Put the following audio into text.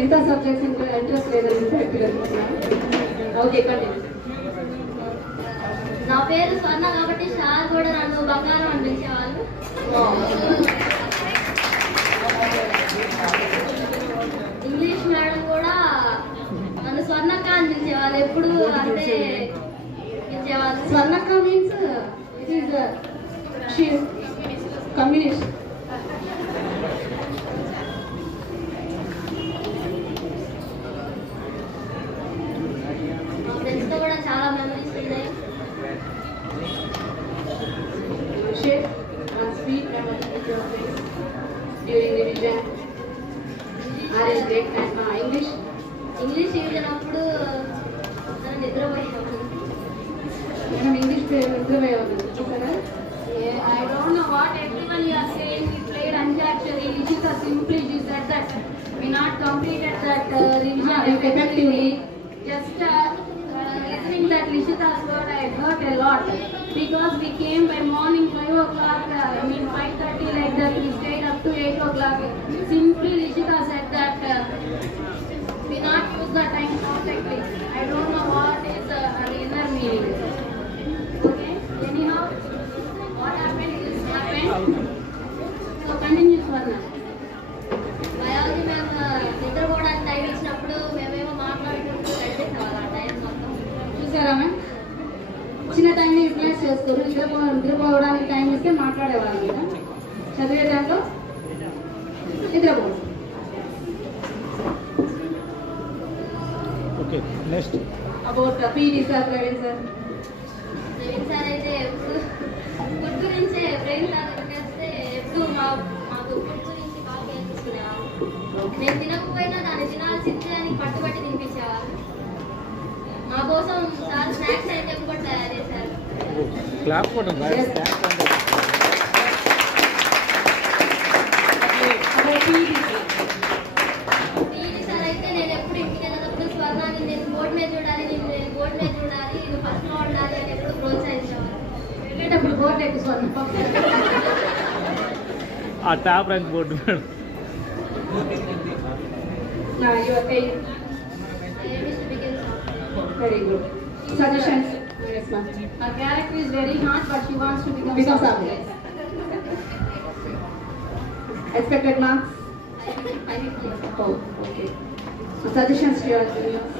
మిగతా సబ్జెక్ట్స్ ఇంకా ఇంట్రెస్ట్ లేదని చెప్పారు. Okay continue. నా పేరు స్వర్ణ కాబట్టి సార్ కూడా నన్ను బంగారం అనిపించేవాళ్ళు. ఇంగ్లీష్ మేడం కూడా నన్ను స్వర్ణక్క అనిపించేవాళ్ళు, ఎప్పుడు అంటే ఇచ్చేవాళ్ళు. స్వర్ణక్క means it is she communist. మా ఫ్రెండ్స్తో కూడా చాలా మెమరీస్ ఉన్నాయి. Share one sweet memory with your friends during revision or in break time. English revision అప్పుడు నన్ను నిద్రపోయాను. మనం ఇంగ్లీష్ నిద్రపోయేవాళ్ళు చూసారా? I don't know what everyone you are saying. We played Anjali. Lishita simply she said that we not completed that revision effectively. Just listening that Lishita's word, I hurt a lot because we came by morning 5 o'clock. 5:30 like that. We stayed up to 8 o'clock. Simply Lishita said that we not use the time perfectly. I don't know what is her inner meaning. Okay. Anyhow. What happened is happened. So continue Swarna. Biology మేము నిద్రపోవడానికి టైం ఇచ్చినప్పుడు మేమేమో మాట్లాడుకుంటూ గడిపేసేవాళ్ళం ఆ టైం మొత్తం. చూసారా మ్యామ్? చిన్న టైంని యూటిలైజ్ చేసుకోరు. నిద్రపోవడానికి టైం ఇస్తే మాట్లాడేవాళ్ళు కదా, చదివే టైంలో నిద్రపోవడం. Okay next about PT sir, Praveen సార్. ప్రవీణ్ సార్ అయితే ఎప్పుడు ఫుడ్ గురించే, ప్రవీణ్ సార్ చేస్తే ఎప్పుడు మాకు ఫుడ్ గురించి బాగా నేర్పిస్తున్నారు. నేను తినకపోయినా దాన్ని తినాల్సిందే అని పట్టుబట్టి తినిపించేవారు. మా కోసం సార్ స్నాక్స్ ఐటెం కూడా తయారు చేశారు. క్లాప్ కొట్టండి Yes. About PET sir. PT sir అయితే నేను ఎప్పుడు ఇంటికి వెళ్ళినప్పుడు స్వర్ణాన్ని నేను బోర్డు మీద చూడాలి, నేను బోర్డు మీద చూడాలి, నువ్వు ఫస్ట్లో ఉండాలి అని ఎప్పుడు ప్రోత్సహించేవారు. వెళ్ళేటప్పుడు బోర్డు ఎక్కువ స్వర్ణ. ఆ top rank board madam. Your age. Very good. Suggestions? Yes, ma'am. Her character is very hard, but she wants to become Become something. Expected marks? Oh, okay. Suggestions to your juniors?